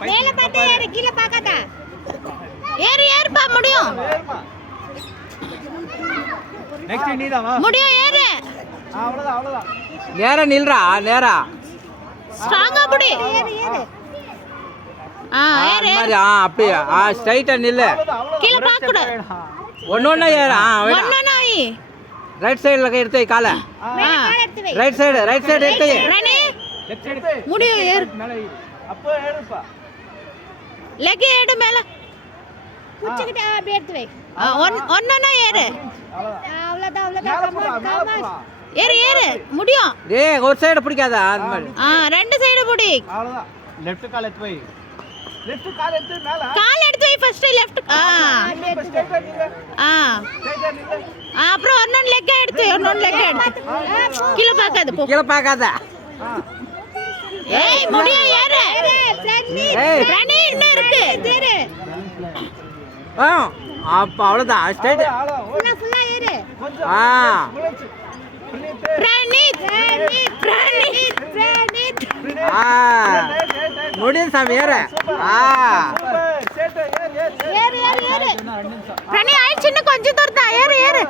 மேல பார்த்தே ஏறு, கீழ பார்க்காத. ஏறு ஏறுப்பா முடியும். நெக்ஸ்ட் நீ தான் வா. முடியும் ஏறு. அவ்வளவுதான் அவ்வளவுதான். நேரா நில்றா நேரா. ஸ்ட்ராங்கா புடி. ஏறு ஏறு. ஏறு மாதிரி அப்படியே ஸ்ட்ரைட்டா நில்லு. கீழ பார்க்க கூடாது. ஒண்ணொண்ணா ஏறு. ஒண்ணொண்ணா வை. ரைட் சைடுல கை எடுத்து வை கால. ரைட் சைடு எடுத்து வை. ரெடி லெஃப்ட் சைடு முடியும் ஏறு. மேல ஏறு. அப்போ ஏறுப்பா. லெக் எடு மேல. புடிச்சிட்டு அப்படியே எடுத்து வை. ஒண்ணொண்ணா ஏறு. அவ்வளவுதான் அவ்வளவுதான். ஏறு ஏறு முடியும். டேய் ஒரு சைடு பிடிக்காத அந்த மாதிரி. ரெண்டு சைடு புடி. அவ்வளவுதான். லெஃப்ட் கால் எடுத்து வை. லெஃப்ட் கால் எடுத்து மேல. கால் எடுத்து வை ஃபர்ஸ்ட் லெஃப்ட். ஸ்ட்ரைட்டா நில்லு. ஸ்ட்ரைட்டா நில்லு. அப்புறம் ஒண்ணொண்ணு லெக் எடுத்து ஒண்ணொண்ணு லெக் எடுத்து. கீழ பார்க்காத போ. கீழ பார்க்காத. ஏய் முடியும் ஏறு. பிரணி இன்னும் இருக்கு. ஏறு. அப்ப அவ்வளவுதான் ஸ்ட்ரைட். ஃபுல்லா ஏறு. பிரணீத் முடியும் சாமி ஏறு. பிரணி ஆயிடுச்சு இன்னும் கொஞ்சம் தூரம் தான். ஏறு ஏறு.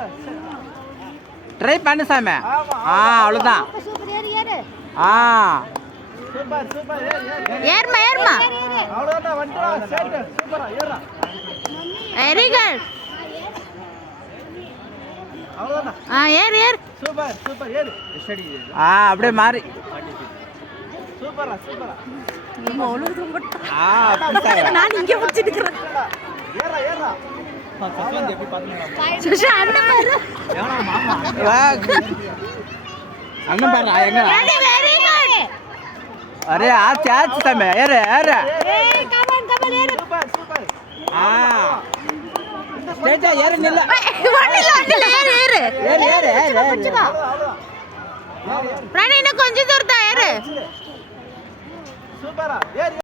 ட்ரை பண்ணு சாமி. அவ்வளவுதான். சூப்பர் சூப்பர் ஏறுமா ஏறுமா. அவ்வளவுதான் வந்துடா ஸ்ட்ரைட் சூப்பரா ஏறுடா. Very good. அவ்வளவுதான். ஏறு ஏறு. சூப்பர் சூப்பர் ஏறு. ஸ்டடி. அப்படியே மாறி. சூப்பரா சூப்பரா. நான் இங்க முடிச்சிட்டு இருக்கேன். ஏறா ஏறா. சஸ்வந்த் எப்படி பாத்தீங்க? சுஷா அண்ணன் பாரு. ஏனா மாமா. அண்ணன் பாரு எங்க? Very good. அரே ஆச்சு சாமி ஏறு ஏறு. ஏய் கமான் கமான் ஏறு. Super super. ஸ்ட்ரைட்டா ஏறு நில்லு. ஒண்ணுல ஏறு ஏறு. ஏறு ஏறு ஏறு. அவ்வளவுதான். பிரணி இன்னும் கொஞ்சம் தூரம் தான் ஏறு. சூப்பரா ஏறு.